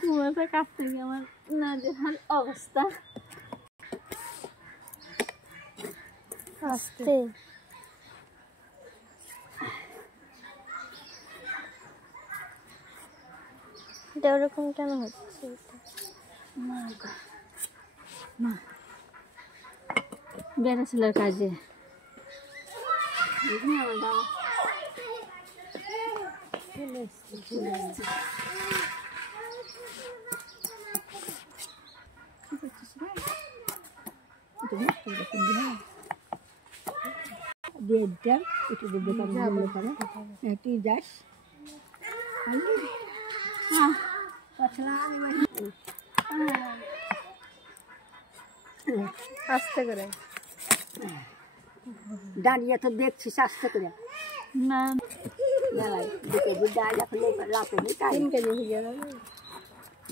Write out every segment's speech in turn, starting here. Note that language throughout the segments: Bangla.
কুয়াশা কাটতে গিয়ে আমার নাজেহাল অবস্থা। আস্তে এটা ওরকম কেন হচ্ছে? বেড়েছিলার কাজে তুই যাস আস্তে করে দাঁড়িয়ে তো দেখছিস আস্তে করে না 2 কেজি ডাল এখন রাতে 3 কেজি হয়ে যাবে।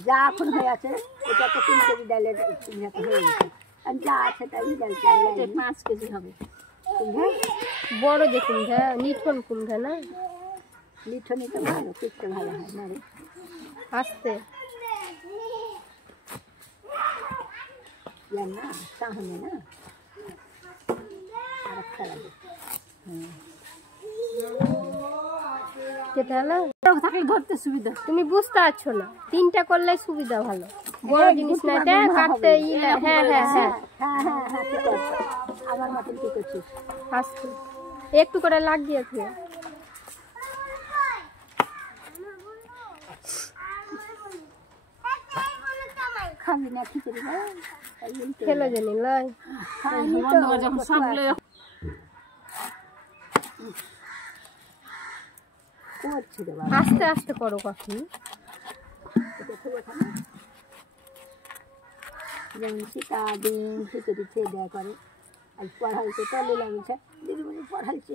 যা এখন হয়ে আছে এটা তো 3 কেজি ডালের হয়ে গেছে আর যা আছে তাই ডাল চাই 5 কেজি হবে। বড় যে কুমড়া নিঠন কুমড়া না লিঠনি তো ভালো পিঠটা ভালো হয় না রে আস্তে না সাহনে না আর একটা লাগে কেটে হলো থাকলে ধরতে সুবিধা। তুমি বুঝতে পারছো না 3টা করলে সুবিধা ভালো বড় জিনিস না এটা কাটতে হ্যাঁ হ্যাঁ হ্যাঁ হ্যাঁ হ্যাঁ হ্যাঁ ঠিক আছে আমার মতন কি করছিস আস্তে একটু করে লাগিয়েছে খাবি না খিচুড়ি খেলো জানি লয় যখন সবগুলো করছি রে বাবা আস্তে আস্তে করো কাকি যেমন সীতা ডিম খিচুড়ি খেয়ে দেওয়া করে আর পড়াইছে তলে লাগছে দিদিমণি পড়াইছে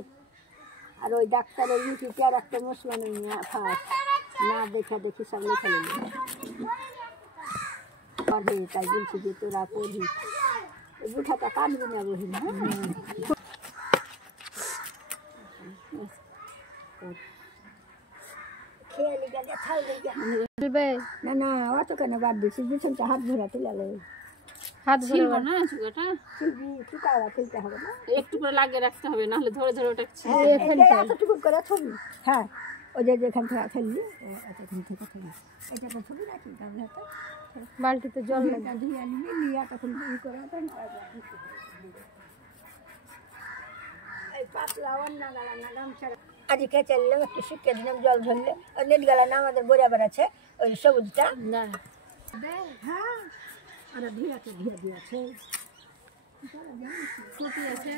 আর ওই ডাক্তারের ইউটিউবে আর একটা মশলা নেই ফার্স্ট না দেখা দেখি সব লেখা নেই পড়ে তাই বলছি যে তোরা পড়িস ওই বুঠাটা কাটবি না বহি না খেয়ে লিখে খাই লিখে বলবে না না অত কেন বাদ দিছি বিছনটা হাত ধরাতে লাগে হাত ধরে ছিল না সুগারটা চুকাওয়া খেলতে হবে না একটু করে লাগিয়ে রাখতে হবে, নাহলে ধরে ধরে ওটা এতটুকু করে ছবি হ্যাঁ ওই যে যেখান থেকে ফেললি এতক্ষণ থেকে ছবি এটা তো ছবি রাখি তাহলে বালতিতে জল এটা ধুয়ে নিবি নিয়ে তখন ই করে এই পাতলা অন্য গালা না গামছা আজকে চললে একটু শুকিয়ে দিলাম জল ধরলে ওই নেট গালা না আমাদের বরাবর আছে ওই সবুজটা না হ্যাঁ আর ধুয়াতে ধুয়ে দিয়েছে ছুটি আছে